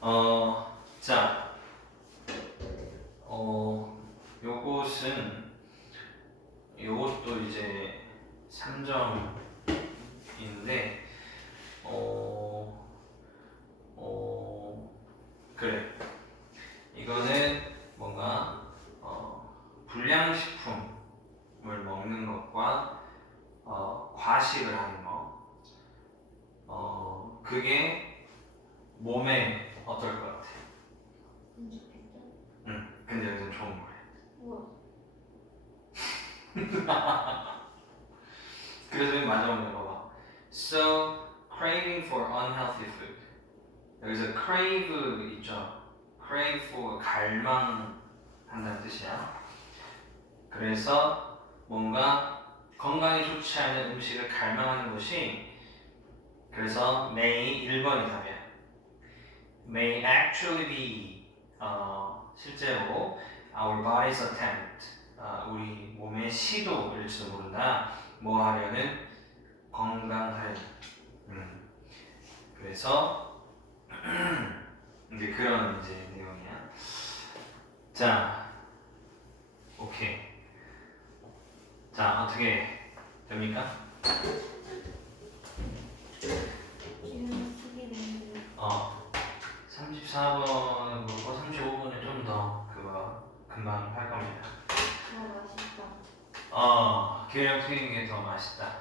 어, 자, 어, 요것은 요것도 이제 3점인데, 어, 어, 그래. 이거는 어, 불량식품을 먹는 것과, 어, 과식을 하는 거, 어, 그게 몸에 어떨 것 같아? 응, 근데 여기서 좋은 거래. 그래서 여기 마지막에 봐봐. So, craving for unhealthy food. 여기서 crave 있죠? crave for 갈망 한다는 뜻이야. 그래서 뭔가 건강에 좋지 않은 음식을 갈망하는 것이 그래서 may 1번이 답이야. may actually be 어, 실제로 our body's attempt 어, 우리 몸의 시도일지도 모른다. 뭐 하려는 건강하려. 음. 그래서 이제 그런 이제 내용이야. 자, 오케이. 자 어떻게 됩니까? 지금 쓰게 되는 어, 34번은 그렇고 35번은 좀 더 그거 금방 할 겁니다. 더 맛있다. 어, 계량 튀긴 게 더 맛있다.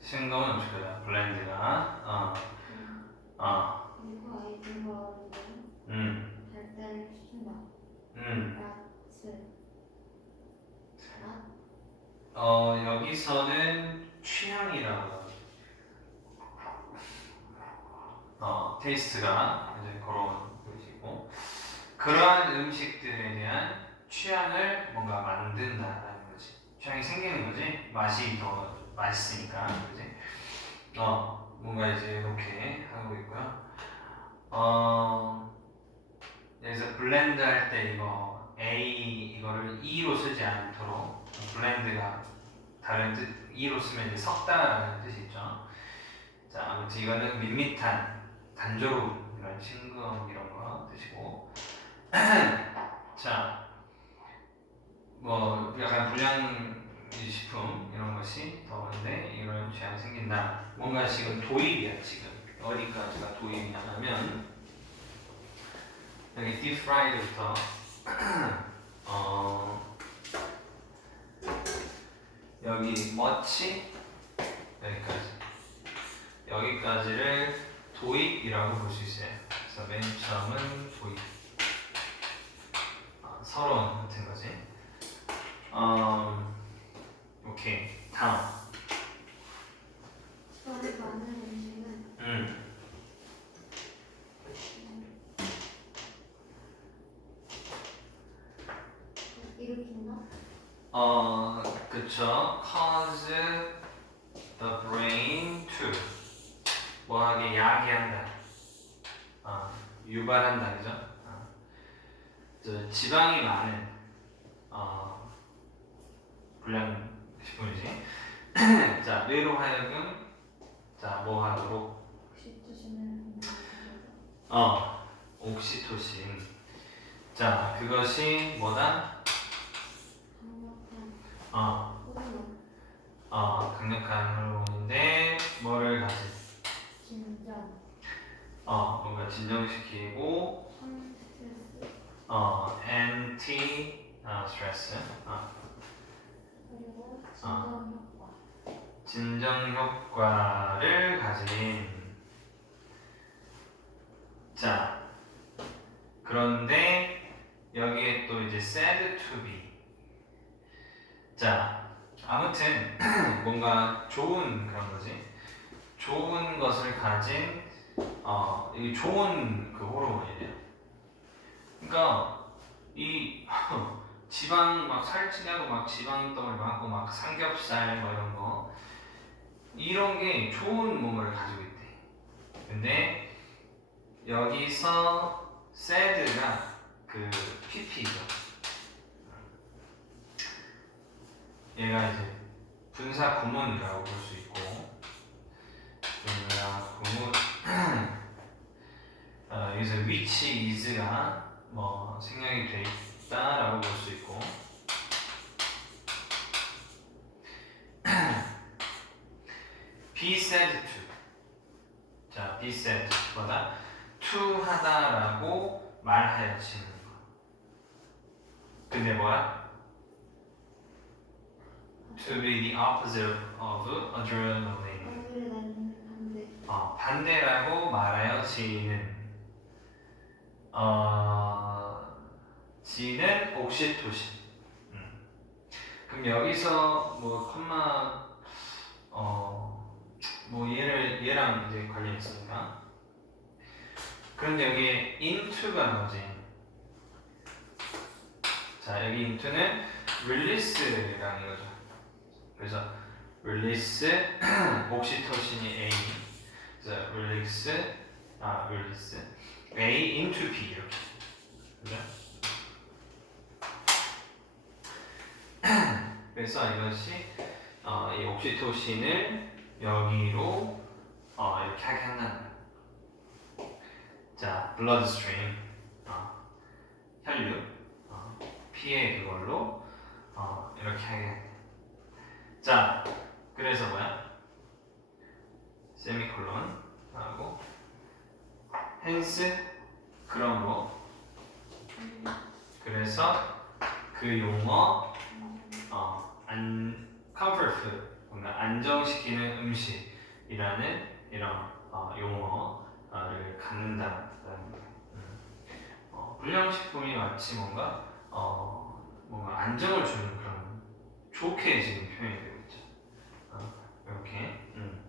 싱거운 음식이다. 블렌드가. 어, 어, 아이들과 음, 달달 시킨다. 음. 라? 어, 여기서는 취향이라고. 어, 테이스트가 이제 그런 뜻이고. 그러한 음식들에 대한 취향을 뭔가 만든다라는 거지. 취향이 생기는 거지. 맛이 더 맛있으니까, 그지? 어, 뭔가 이제 이렇게 하고 있고요. 어, 여기서 블렌드 할 때 이거 A 이거를 E로 쓰지 않도록 블렌드가 다른 뜻 E로 쓰면 이제 섞다라는 뜻이 있죠. 자, 아무튼 이거는 밋밋한 단조로움 이런 싱거움 이런 거 뜻이고. 자, 뭐 약간 불량 식품 이런 것이 더운데 이런 취향이 생긴다. 뭔가 지금 도입이야 지금 어디까지가 도입이냐 하면 여기 deep fried부터 어 여기 much 여기까지 여기까지를 도입이라고 볼 수 있어요. 그래서 맨 처음은 도입. 아, 서론 같은 거지. 음, 오케이 다음. 썰이 많은 음식은 음. 일으킨다. 어, 그쵸. cause the brain to 뭐하게 야기한다. 어, 유발한다, 그죠? 어. 저 지방이 많은 어, 불량 식품이지. 자, 뇌로 하여금 자, 뭐 하도록 오시트신을 어, 옥시토신. 자, 그것이 뭐다? 강력한 어, 어, 강력한 호르몬인데 뭐를 가진? 긴장, 어, 뭔가 진정시키고 어, anti 어, 스트레스, 어, 그리고 진정 효과. 진정 효과를 가진. 자, 그런데 여기에 또 이제 said to be. 자, 아무튼 뭔가 좋은 그런 거지. 좋은 것을 가진 어, 이 좋은 그 호르몬이래요. 그러니까 이 지방 막 살찌냐고 막 지방 덩어리 많고 막 삼겹살 뭐 이런 거 이런 게 좋은 몸을 가지고 있대. 근데 여기서 sad가 그 pp죠. 얘가 이제 분사 구문이라고 볼 수 있고 분사 구문 어, 여기서 which is가 뭐 생략이 돼 있다라고 볼 수 있고 be said to 자 be said 보다 to 하다라고 말하여지는 거 근데 뭐야? to be the opposite of adrenaline. 어, 반대라고 말하여지는 어, 지는 옥시토신. 음. 그럼 여기서 뭐 컴마 어뭐 얘를 얘랑 이제 관련 있으니까. 그런데 여기에 into가 나오지. 자 여기 into는 release랑 이거죠. 그래서 release 옥시토신이 A. 그래서 release 아 release A into B 이렇게. 그죠? 그래서 이것이 어, 이 옥시토신을 여기로 어, 이렇게 하게 한다는 거야. 자, bloodstream 어, 혈류 어, 피에 그걸로 어, 이렇게 하게 돼. 자, 그래서 뭐야? 세미콜론 하고 헨스 그러므로 그래서 그 용어 어, 안 comfort food 뭔가 안정시키는 음식이라는 이런 어, 용어 를 갖는다라는 거예요. 음. 어, 불량식품이 마치 뭔가 어, 뭔가 안정을 주는 그런 좋게 지금 표현이 되고 있죠. 어, 이렇게. 음.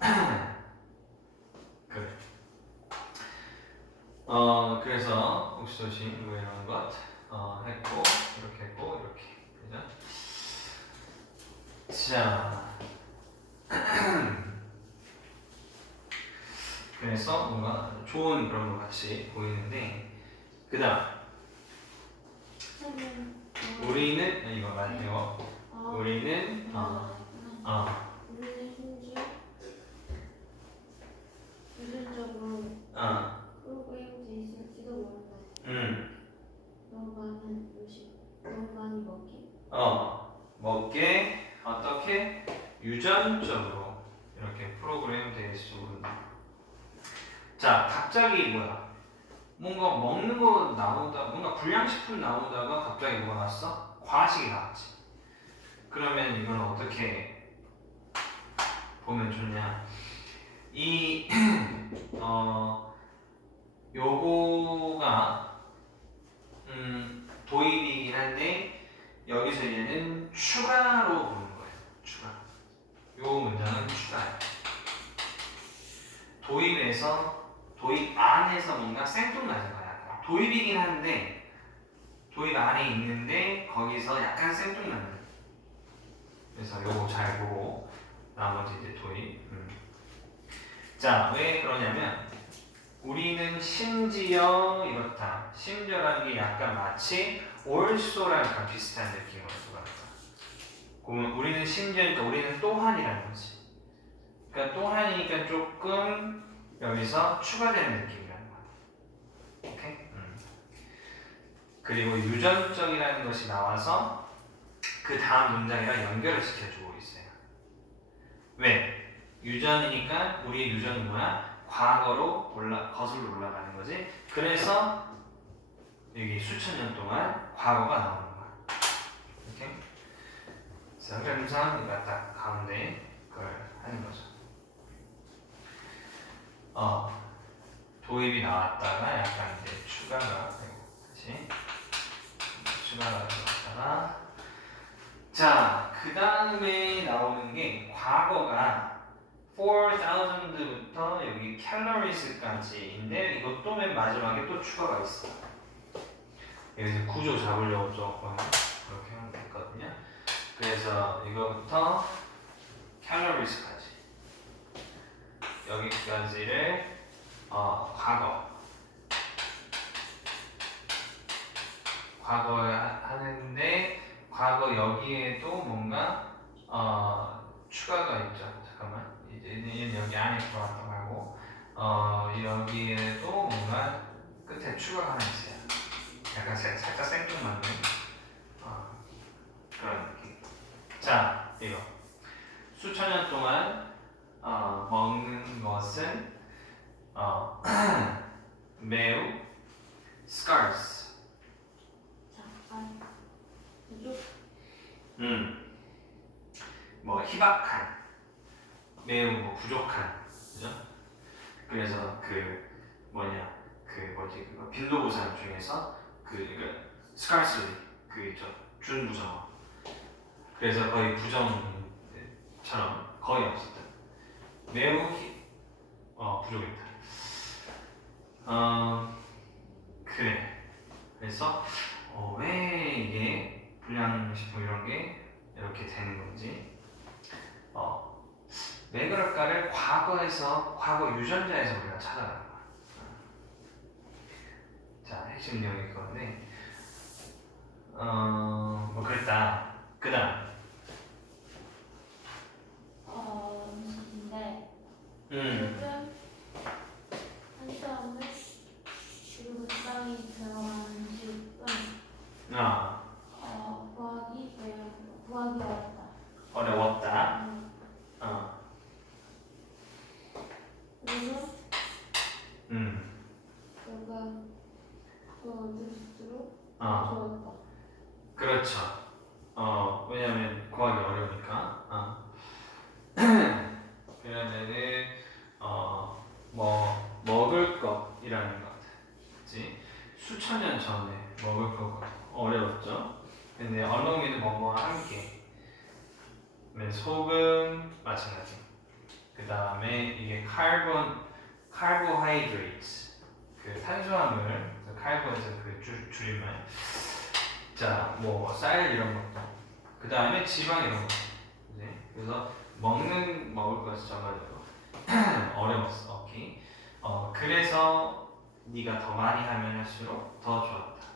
그래. 어 그래서 옥시토신 뭐 이런 것 어, 했고 이렇게 했고 이렇게 그죠? 자 그래서 뭔가 좋은 그런 것 같이 보이는데 그 다음. 선생님, 어, 우리는 아, 이거 맞요. 어, 우리는 어, 어, 어, 우리는 심지어 유전적으로 어, 프로그램돼 있을지도 모른다. 음, 너무 많은 음식, 너무 많이 먹기. 어, 먹게 어떻게? 유전적으로 이렇게 프로그램 있습니다. 자, 갑자기 뭐야? 뭔가 먹는 거 나오다, 뭔가 불량식품 나오다가 갑자기 뭐가 났어? 과식이 나왔지. 그러면 이건 어떻게 보면 좋냐? 이, 어, 요거가, 음, 도입이긴 한데, 여기서 얘는 추가로 보는 거예요. 추가. 요 문장은 추가예요. 도입에서 도입 안에서 뭔가 생뚱맞은 거야. 도입이긴 한데 도입 안에 있는데 거기서 약간 생뚱맞는. 그래서 요거 잘 보고 나머지 이제 도입. 음. 자, 왜 그러냐면 우리는 심지어 이렇다. 심지어라는 게 약간 마치 올소랑 약간 비슷한 느낌으로 들어간다. 그러면 우리는 심지어니까 우리는 또한이라는 거지. 그러니까 또한이니까 조금 여기서 추가되는 느낌이라는 거야. 오케이? 음. 그리고 유전적이라는 것이 나와서 그 다음 문장이랑 연결을 시켜주고 있어요. 왜? 유전이니까 우리의 유전은 뭐야? 과거로 올라 거슬러 올라가는 거지. 그래서 여기 수천 년 동안 과거가 나오는 거야. 오케이? 그래서 항상 딱 가운데 그걸 하는 거죠. 어, 도입이 나왔다가 약간 이제 추가가 되고 다시 추가가 나왔다가 자, 그 다음에 나오는 게 과거가 4,000부터 여기 calories까지인데 이것도 맨 마지막에 또 추가가 있어. 여기서 구조 잡으려고 조금 이렇게 하면 됐거든요. 그래서 이거부터 calories까지. 여기까지를 어, 과거 과거에 하- 하는데 과거 여기에도 뭔가 어, 추가가 있죠. 잠깐만 이제 얘는 여기 안에 들어왔다 말고 어, 여기에도 뭔가 끝에 추가가 하나 있어요. 약간 살- 살짝 생뚱 맞는 어, 그런 느낌. 자 이거 수천 년 동안 어, 먹는 것은 어, 매우 scarce. 잠깐 음. 뭐 희박한, 매우 뭐 부족한, 그죠? 그래서 그 뭐냐 그 뭐지 그거 빈도부산 중에서 그 그, scarcely 그 있죠 준부정어. 그래서 거의 부정처럼 거의 없었다. 매우 희, 어 부족했다. 어 그래. 그래서 어, 왜 이게 불량식품 이런 게 이렇게 되는 건지 어, 왜 그럴까를 과거에서 과거 유전자에서 우리가 찾아가는 거야. 자 핵심 내용이 그건데 어 뭐 그랬다. 그다음 어 음식인데 음. 그리고 지방이 들어간 음식은 아, 어 구하기 매우 구하기 어렵다. 어려웠다. 음, 어, 그리고 음, 내가 그 얻을수록 어. 좋았다. 그렇죠. 어, 왜냐면 구하기 어려우니까. 어. 그러면은 어, 뭐 먹을 것이라는 것, 그렇지? 수천 년 전에 먹을 거 어려웠죠. 근데 얼렁이는 뭐뭐와 함께. 네, 소금 마찬가지. 그 다음에 이게 카본 carbohydrates 그 탄수화물 그 카본에서 그 줄, 줄임말. 자, 뭐 쌀 이런 것도. 그 다음에 지방 이런 거. 네. 그래서 먹는 먹을 것이 정말로 어려웠어. 오케이. 어 그래서 네가 더 많이 하면 할수록 더 좋았다.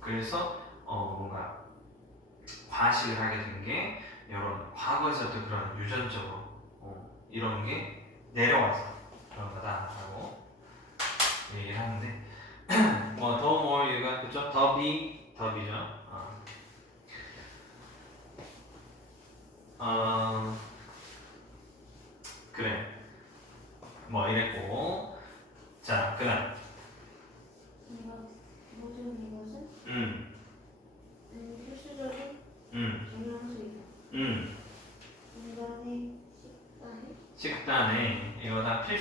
그래서 어 뭔가 과식을 하게 된 게 이런 과거에서도 그런 유전적으로 어, 이런 게 내려와서 그런 거다라고 얘기를 하는데 뭐더 뭐 이거 그죠? 더비 더비죠. 어. 어, 그래. 뭐 이랬고. 자, 그다음. 이것 모든 이것은 음, 음, 필수적인 음, 영양소이다. 음. 인간의 식단에 식단에 이거 다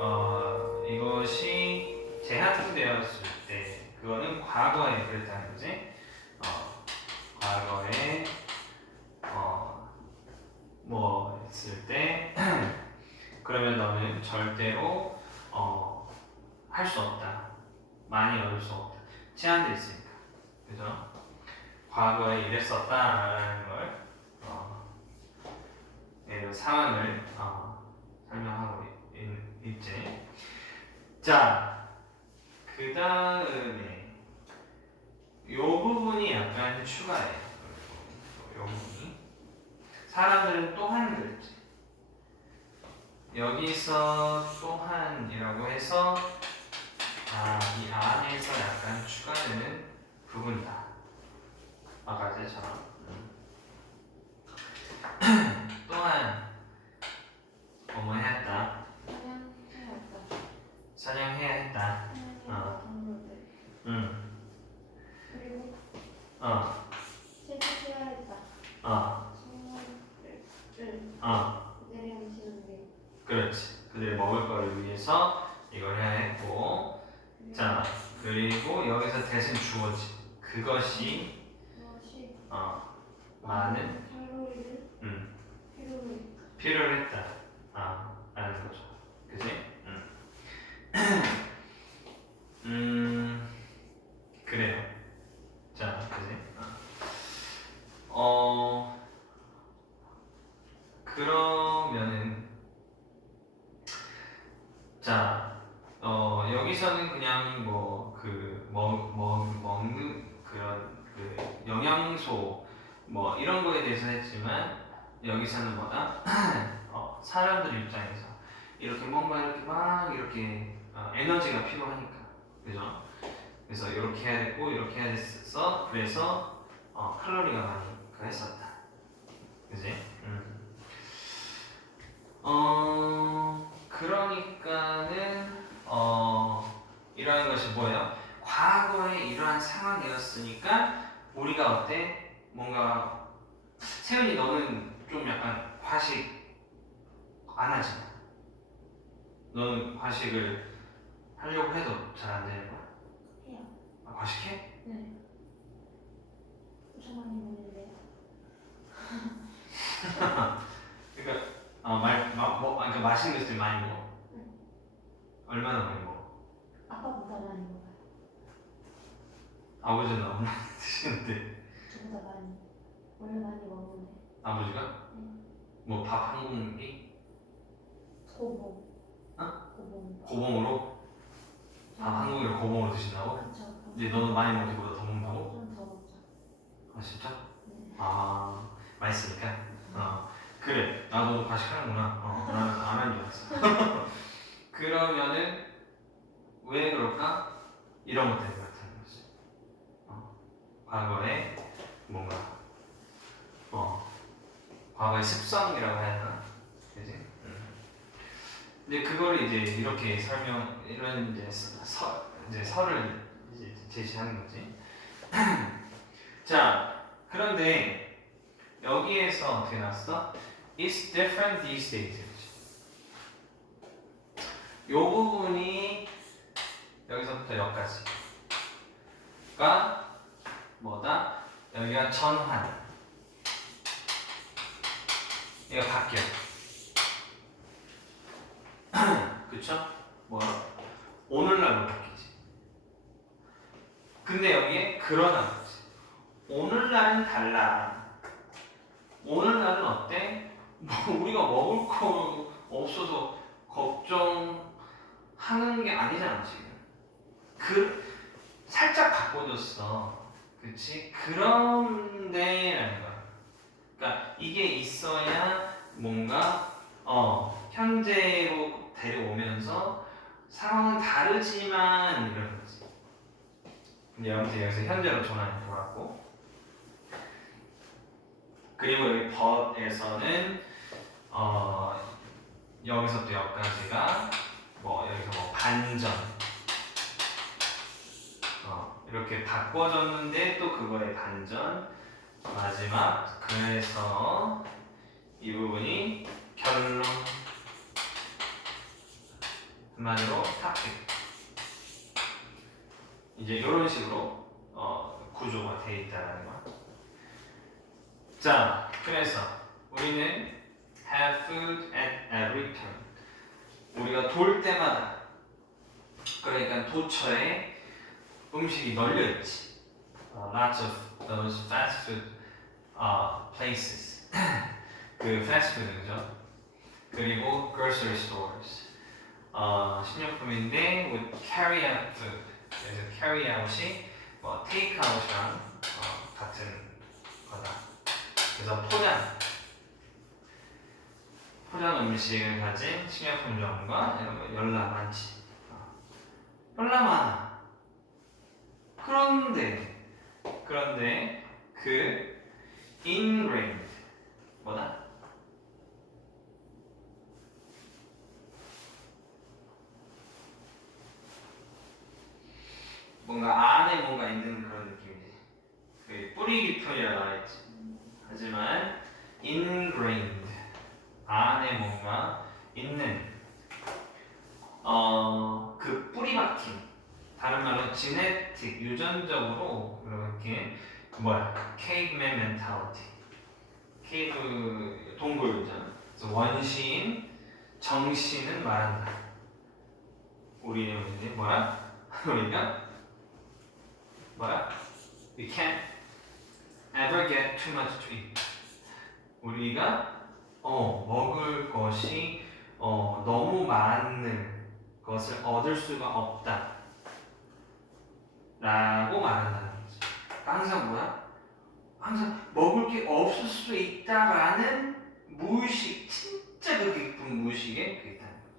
어, 이것이 제한되었을 때 그거는 과거에 그랬다는 거지. 어, 과거에 어, 뭐 했을 때 그러면 너는 절대로 어, 할 수 없다. 많이 얻을 수 없다. 제한돼 있으니까. 그죠? 과거에 이랬었다라는 걸 어, 이런 상황을 어, 설명하고 있, 있지. 자, 그 다음에 요 추가해요. 요 부분이. 사람들은 또한 그랬지. 여기서 또한이라고 해서 아, 이 안에서 약간 추가되는 부분이다. 아까 전처럼. 또한 뭐뭐 했다. 사냥해왔다. 사냥해야 했다. 사냥해왔다 동물들. 음. 어, 식물을 어, 그들이 하시는데 그렇지. 그들이 먹을 거를 위해서 이걸 해야 했고, 자 그리고 여기서 대신 주어지. 그것이 어, 많은 음. 필요를 했다. 아, 라는 거죠. 그지? 음. 음, 그래요. 자, 그지? 어, 그러면은, 자, 어, 여기서는 그냥 뭐, 그, 먹, 먹, 먹는 그런 그 영양소, 뭐, 이런 거에 대해서 했지만, 여기서는 뭐다? 어, 사람들 입장에서 이렇게 뭔가 이렇게 막 이렇게 어, 에너지가 필요하니까 그죠? 그래서 이렇게 해야 되고 이렇게 해야 됐어 그래서 어, 칼로리가 많이 그랬었다 그지? 음. 어 그러니까는 어 이러한 것이 뭐예요? 과거에 이러한 상황이었으니까 우리가 어때? 뭔가 세윤이 너는 좀 약간 과식 안 하지? 너는 과식을 하려고 해도 잘 안 되는 거야? 해요. 아, 과식해? 네. 엄청 많이 먹는데 그러니까 어, 말, 마, 뭐, 아, 그러니까 맛있는 것들 많이 먹어? 응. 얼마나 많이 먹어? 아빠보다 많이 먹어요. 아버지는 얼마나 드시는데 저보다 많이 원래 많이 먹는데 아버지가? 응. 뭐밥 한 공기? 고봉. 어? 고봉. 고봉으로? 밥 한 공기를 고봉으로 드신다고? 그렇죠. 이제 너는 많이 먹기보다 더 먹는다고? 좀더 먹죠. 아 진짜? 네. 아 맛있으니까? 어 그래 아 너도 과식하는구나 어 나는 안 하는 줄 알았어 그러면은 왜 그럴까? 이런 것 때문에 그렇다는 거지 어 과거에 뭔가 어 과거의 습성이라고 해야 하나 그지? 음. 근데 그걸 이제 이렇게 설명 이런 이제 서 이제 설을 이제 제시하는 거지 자 그런데 여기에서 어떻게 나왔어? It's different these days. 요 부분이 여기서부터 여기까지가 뭐다? 여기가 전환. 얘가 바뀌어. 그쵸? 뭐야? 오늘날로 바뀌지. 근데 여기에 그러나 거지. 오늘날은 달라. 오늘날은 어때? 뭐 우리가 먹을 거 없어서 걱정하는 게 아니잖아 지금. 그 살짝 바꿔줬어. 그치? 그런데라는 거야. 그러니까 이게 있어야 뭔가 어 현재로 데려오면서 상황은 다르지만 이런 거지. 근데 아무튼 여기서 현재로 전환이 돌았고. 그리고 여기 but에서는 어 여기서부터 여기까지가 뭐 여기서 뭐 반전. 어 이렇게 바꿔줬는데 또 그거의 반전. 마지막 그래서 이 부분이 결론 한마디로 탑픽 이제 이런 식으로 어, 구조가 돼 있다는 거. 자, 그래서 우리는 have food at every turn. 우리가 돌 때마다 그러니까 도처에 음식이 널려 있지. 어, lots of those fast food uh, places. 그 패스트푸드죠. 그리고 grocery stores. 어, 식료품인데 with carry out food. 그래서 carry out이 뭐 take out이랑 어, 같은 거다. 그래서 포장. 포장 음식을 가진 식료품점과 이런 거. 어. 연락 많아. 그런데 그런데 그 ingrained 뭐다? 뭔가 안에 뭔가 있는 그런 느낌이지. 그 뿌리 깊은이라 나와있지. 하지만 ingrained 안에 뭔가 있는 어그 뿌리 박힌 다른 말로 지네틱 유전적으로 이렇게 그 뭐야? Caveman mentality. 케이브 동굴이잖아. 원시인 정신은 말한다. 우리는 이제 뭐라? 우리가? 뭐라? We can't ever get too much to eat. 우리가 어 먹을 것이 어 너무 많은 것을 얻을 수가 없다. 라고 말한다는 거지 항상 뭐야? 항상 먹을 게 없을 수 있다라는 무의식 진짜 그 깊은 무의식에 그게 있다는 거지.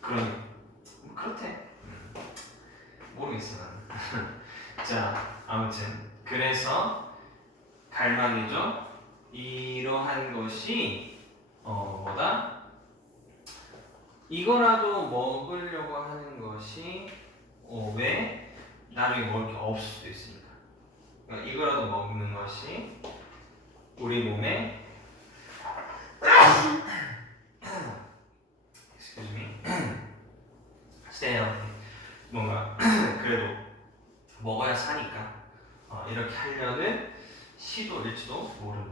그러니 뭐 그렇대. 음. 모르겠어 나는. 자 아무튼 그래서 갈망이죠. 이러한 것이 어 뭐다? 이거라도 먹으려고 하는 것이 어, 왜 나중에 먹을 게 없을 수도 있으니까 그러니까 이거라도 먹는 것이 우리 몸에 excuse me. stay healthy 뭔가 그래도 먹어야 사니까 어, 이렇게 하려는 시도일지도 모른다